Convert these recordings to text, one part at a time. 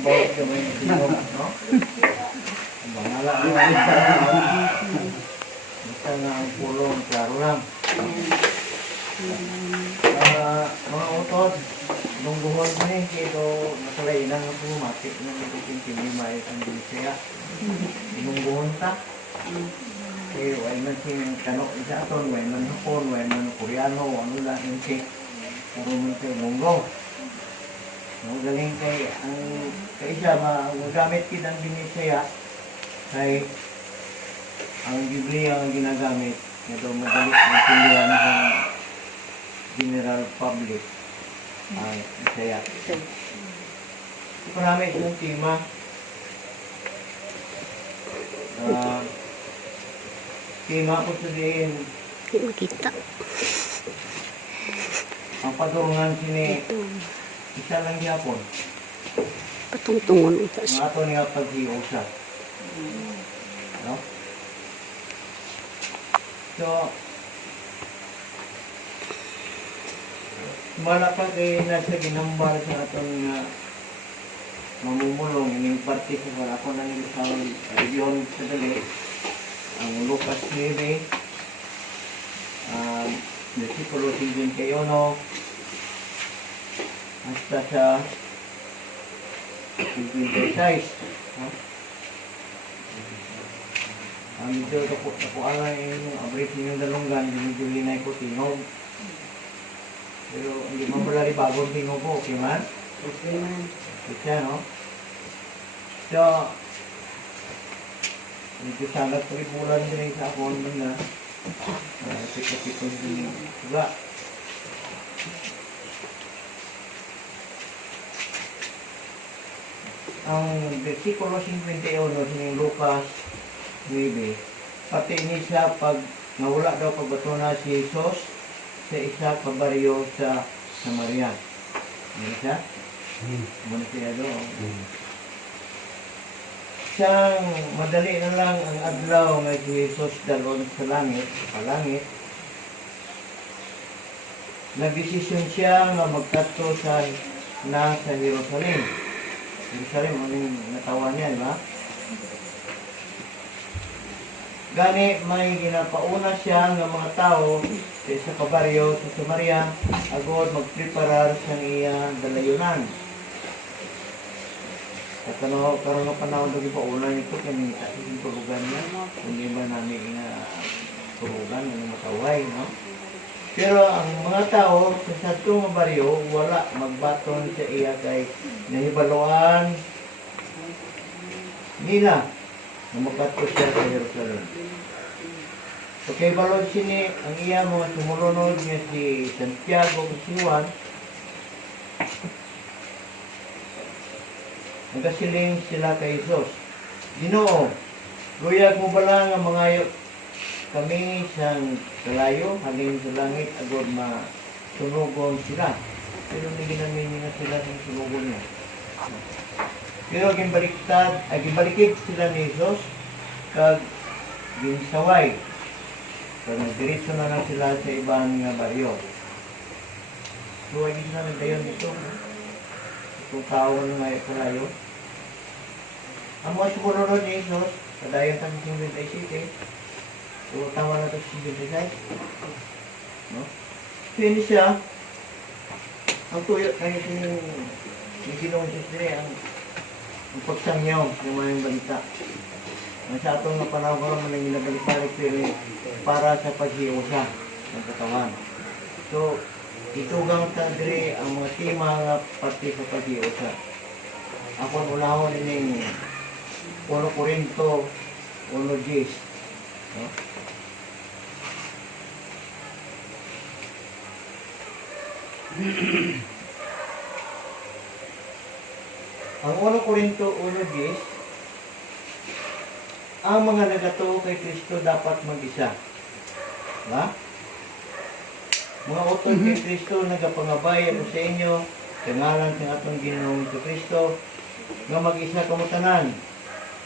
bawat gamay ng sino, no? Bangala ang basta nga ang pulong, klaro lang. Mga utod, nung buhol mo kito nakalainan nga pumatik na nagiging kinimay ang binisaya. Nung buhol ta, kaya way man sing kanok isa aton, way man hapon, way man koreano, ano lang yung si puro man kayo munggo. Galing kay ang kaisa magamit kitang binisaya kay ang Biblia ang ginagamit ito madali maintindihan ng general public ang Bisaya. Marami yung tema tema ko sabihin Hindi makita. ang padungan sini isa lang yapon Patungtungon ito siya. mga ito niya pag-iusa. No? So, malapag ay nasa ginambal sa atong mamumulong ining parte sa ako ng isang region sa dali ang Lucas 9 versikulo 51 hasta sa 56 ang medyo nakuangan yung abrit ninyong dalunggan medyo linay ko tingog pero hindi man pala rin bagong tingog ko okay man? Okay man okay no? So medyo sangat pag-ipulan din sa akong mga sikapikon din diba? Ang versikulo 51 ng Lucas 9, pati ini siya pag nawala daw pagbato na si Jesus sa isa kabaryo sa Samaria. Ano siya? Muna siya doon. Siyang madali na lang ang adlaw na si Jesus dalon sa langit, palangit. Nagdesisyon siya na magkadto sa Jerusalem. Jerusalem, ano yung natawan niya, di ba? Gani may ginapauna siya ng mga tao sa kabaryo sa Samaria agod magpreparar sa iya dalayunan. At karon panahon dagi pa una nito kani ating tulugan niya hindi ba namin tulugan ng mataway, no? Pero ang mga tao sa sadtong nga baryo wala magbaton sa iya kay nahibaluan nila na magkadto siya sa Jerusalem. Okay, balod sini ang iya mga sumulunod niya si Santiago at si Juan. Nagkasiling sila kay Jesus. Ginoo, luyag mo bala nga mangayo kami sa kalayo, halin sa langit, agod masunugon sila. Pero hindi namin nga sila ng sunugon niya. Pero gibalikid sila ni Jesus kag ginsaway. So nagdiretso na lang sila sa ibang baryo. Luwag sila nagdayon dito. Kung tao na may kalayo. Ang mga sumunod ni Jesus, kadayon sa 57, so tama na ito 56. No? So yun siya, ang tuyo, kaya yung ginong Diyos din ang pagsangyaw ng mga balita. Sa atong na panahon ko naman ang ginabalik-balik para sa pag-iusa ng katawan. So, itugang tagri ang mga tema nga pati sa pag-iusa. Ako ulahon ining 1 Corinto 1:10. No? Ang 1 Corinto 1:10, ang mga nagatuo kay Kristo dapat mag-isa. Diba? Mga utod kay Kristo, nagapangabay ako sa inyo, sa ngalan ng atong Ginoong Kristo, nga mag-isa kamutanan.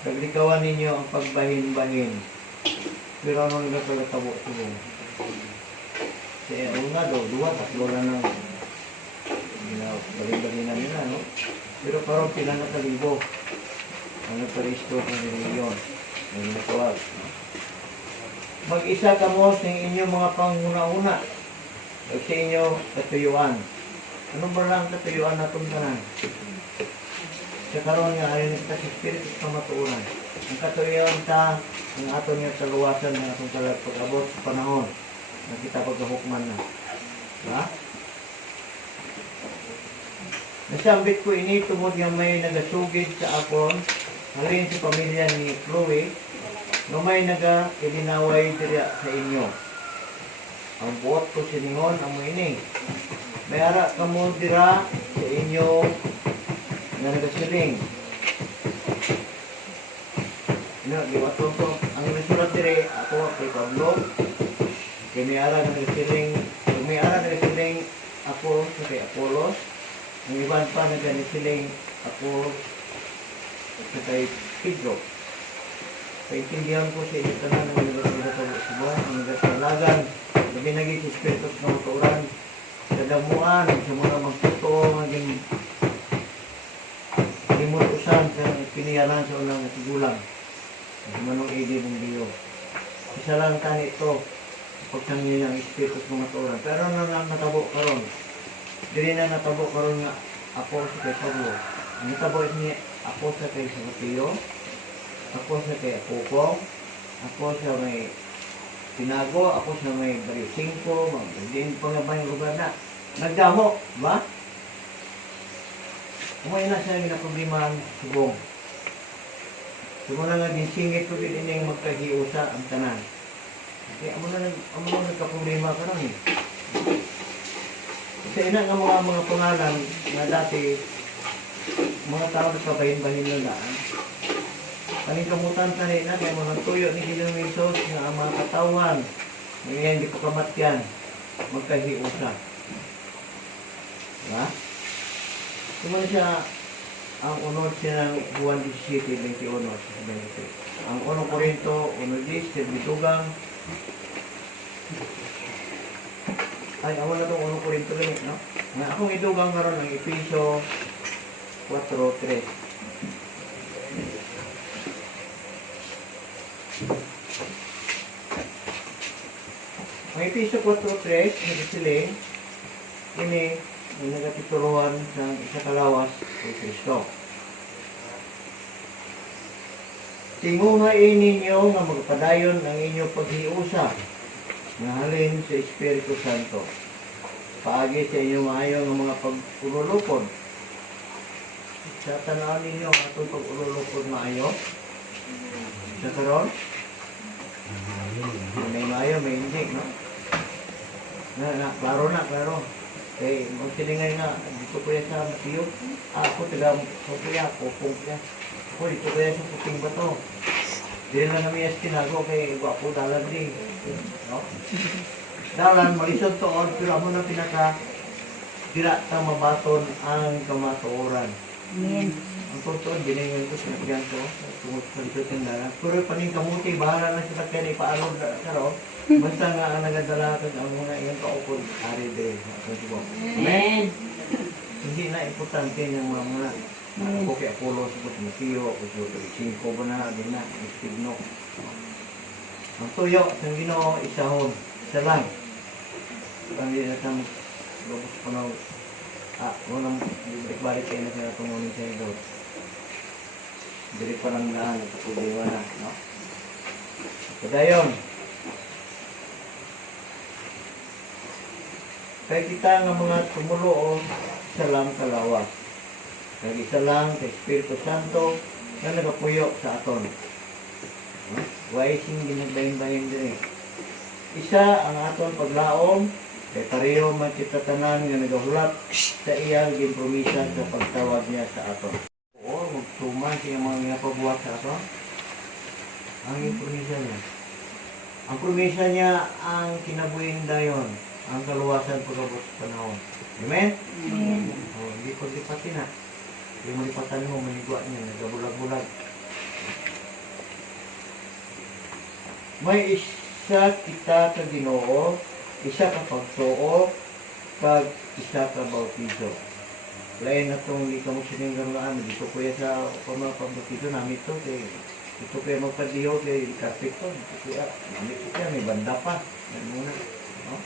Paglikawan ninyo ang pagbahin-bahin. Pero ano nagkakatabo ito? Sa una daw, 2, 3 lang na. Baling-balingan nila, no? Pero karon pila na kalibo ang nagparehistro ng reliyon. Ang natuwag. Mag-isa ka mo sa inyong mga panguna-una o sa inyo katuyuan. Ano ba lang katuyuan na itong tanan? Sa karon nga ayon sa Espiritu sa matuunan. Ang katuyuan ta ang ato niya kaluwasan ng atong pag-abot sa panahon na kita pagkahukman na. Diba? Nasambit ko ini tungod nga may nagasugid sa akon halin sa pamilya ni Chloe nga may naga-ilinaway dira sa inyo. Ang buot ko siningon ang mo ini. May ara ka mo dira sa inyo na nagasiling. Diwaton ko, ang nasulat dire ako kay Pablo. Kay may ara nga nagasiling, may ara nagasiling ako sa kay Apollos. Ang iban pa nagasiling ako sa kay Pedro. Paintindihan ko sa inyo tanan ng nagasulat sa buwan, ang nagasalagan, labi naging Espiritu ng maturan, sa damuan, sa mga magtuto, maging limutusan sa piniyaran sa unang natigulang. Sa manong idi ng Diyo. Isa lang tani ito, pagtangin ng Espiritu ng maturan. Pero na natabo karon. Dili na natabo karon nga ako sa kay Pablo. Ang natabo niya ako sa kay Santiago, ako sa kay Apopong, ako sa may Tinago, ako sa may Barisingko, din pa nga ba yung lugar na. Nagdamo, ba? Umay na siya yung naproblemahan subong. Sumuna nga din singit ko din ining magkahiusa ang tanan. Kaya amo na nagkaproblema ka ron eh. Kasi ina nga mga pangalan na dati mga tao nagkabahin-bahin na daan. Paningkamutan sa rin na, kaya mga tuyo ni Ginoong Hesus nga ang mga katawan, ngayon hindi ko kamatyan, magkahiusa. Diba? Kumana siya, ang unod siya ng Juan 17:21. Ang 1 Corinto, 1:10, bitugang. Ay, ako na itong 1 Corinto ganit, no? Nga akong idugang karon ng Efeso 4:3. Ang Efeso 4:3, nagsiling, ini ang nagatituruhan ng isa kalawas kay Kristo. Tinguhain ninyo nga magpadayon ang inyong paghiusa nga halin sa Espiritu Santo. Paagi sa inyong maayo ng mga pag-ululupod. Sa tanaw ninyo ang atong pag-ululupod maayo. Sa karon? May maayo, may hindi, no? Klaro. Eh, magsilingay nga, dito ko yan sa Masiyo. Ako, taga Sophia, Popong siya. Ako, dito ko yan sa Puting Bato. Dili lang namin yung tinago kay Gwapo Dalan din. No? Dalan, malisod toon, pero amo na pinaka dira ta mabaton ang kamatuoran. Amen. Ang totoo, biningan ko sa nagyan ko, tungkol sa lisod ng dalan. Pero paning kamuti, bahala na siya kaya ipaalog na karo. Basta nga ang nagadala ka ang mga iyong kaupod, ari din. Amen. Hindi na importante ng mga ako kay Apollo, sa Mateo, ako sa 5 ba na, din na, Estigno. Ang tuyo, ang Ginoo, isahon, isa lang. Ang hindi natin lubos ko na, unang balik-balik kayo na sila tumunin sa ito. Dili pa lang na, nagkapuliwa na, no? Kadayon, kaya kita nga mga tumulo isa lang kalawas. Kaya isa lang sa Espiritu Santo na nagapuyo sa aton. Why sing ginagbayin-bayin din eh. Isa ang aton paglaom, kay pareho man kita tanan nga nagahulat sa iyang ginpromisa sa pagtawag niya sa aton. Oo, magtuman siya mga pagbuhat sa aton. Ang ginpromisa niya. Ang promisa niya ang kinabuhin dayon. Ang kaluwasan pagkabot sa panahon. Amen? Amen. Oh, hindi ko lipatin na. Hindi mo lipatan mo, manigwa niya, nagabulag-bulag. May isa kita ka Ginoo, isa ka pagsuo, kag isa ka bautizo. lain na itong hindi ka mo sininggang nga amin. Dito kuya sa pamapambatido namin ito. Dito kuya magpadiho kay karpet ko. Dito kuya, namin ito kuya, may banda pa. Yan muna. No?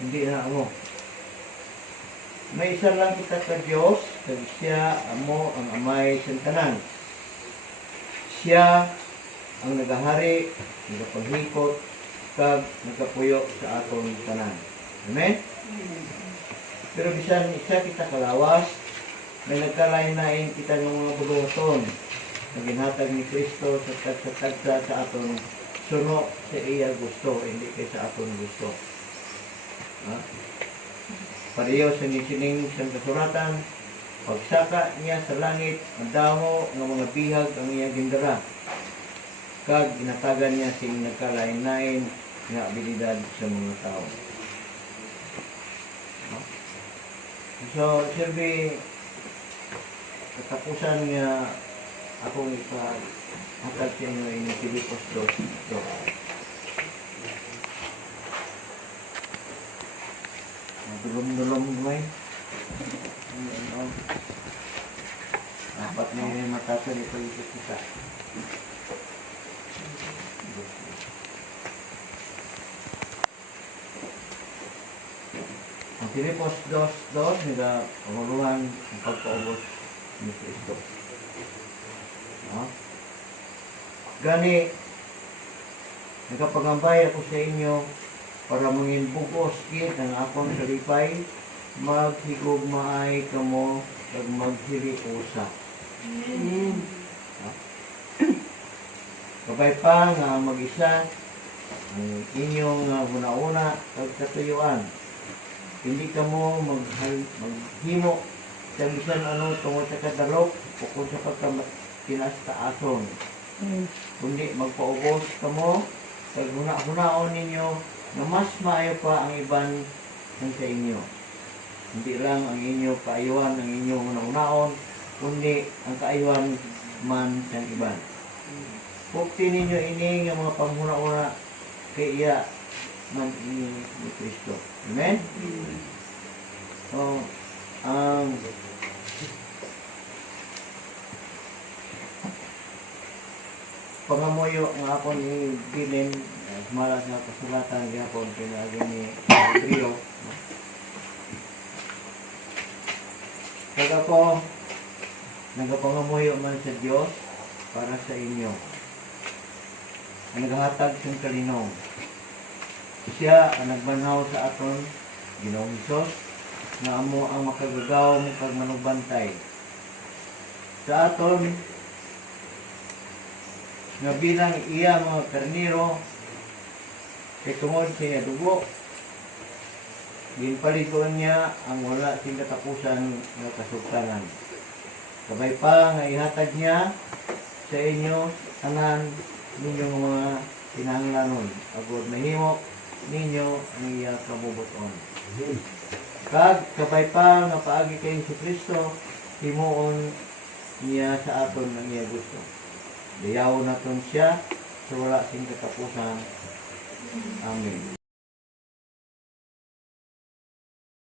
Hindi na ako. May isa lang kita ka Diyos, kag siya amo ang amay sa tanan. Siya ang nagahari, nagapaghikot, kag nagapuyo sa atong tanan. Amen? Pero bisan isa kita kalawas, may nagkalain-lain kita ng mga buluton na ginhatag ni Kristo sa tagsa sa aton suno sa iya gusto, hindi kay sa aton gusto. Ha? Pareho sa nisining sa kasuratan, pagsaka niya sa langit, ang damo ng mga bihag ang iya gindara. Kag ginatagan niya sing nagkalain-lain nga abilidad sa mga tao. So, sirbi, katapusan niya akong ipag-hatag sa inyo yung Filipos 2. Dulom-dulom mo eh. Dapat na yung matasan ito yung kita. Ang Filipos 2, nila pamuluhan ang pagpaubos ni Kristo. No? Gani, nagkapagambay ako sa inyo para mangin bugos kit ang akong salipay, maghigugmaay kamo ag maghili usa. No? Kabay pa nga mag-isa ang inyong una-una ag katuyuan. Hindi ka mo maghimo sa bisan ano tungod sa kadalok o kung sa pagkakinastaason. Kundi magpaubos ka mo sa hunaon ninyo na mas maayo pa ang iban ng sa inyo. Hindi lang ang inyo kaayuhan ang inyong hunaon, kundi ang kaayuhan man sa iban. Pukti ninyo ini ng mga panghuna-una kay iya man ini ni Kristo. Amen? So, ang pangamuyo nga ako ni Bilin, malas na kasulatan gihapon pinagi ni Rio. Kaya ko, nagapangamuyo man sa Diyos para sa inyo. Ang naghatag siyang kalinaw. Siya ang nagbanhaw sa aton, Ginoong Hesus, na amo ang makagagaw mo kag manugbantay. Sa aton, nga bilang iya mga karniro, kay tungod sa iya dugo, ginpaligon niya ang wala sing katapusan nga kasugtanan. Sabay pa nga ihatag niya sa inyo tanan ninyong mga kinahanglanon, agod mahimo ninyo ang iya kabubuton. Kag kabay pa nga paagi kay si Kristo, himuon niya sa aton ang iya gusto. Dayaw naton siya sa wala sing katapusan. Amen.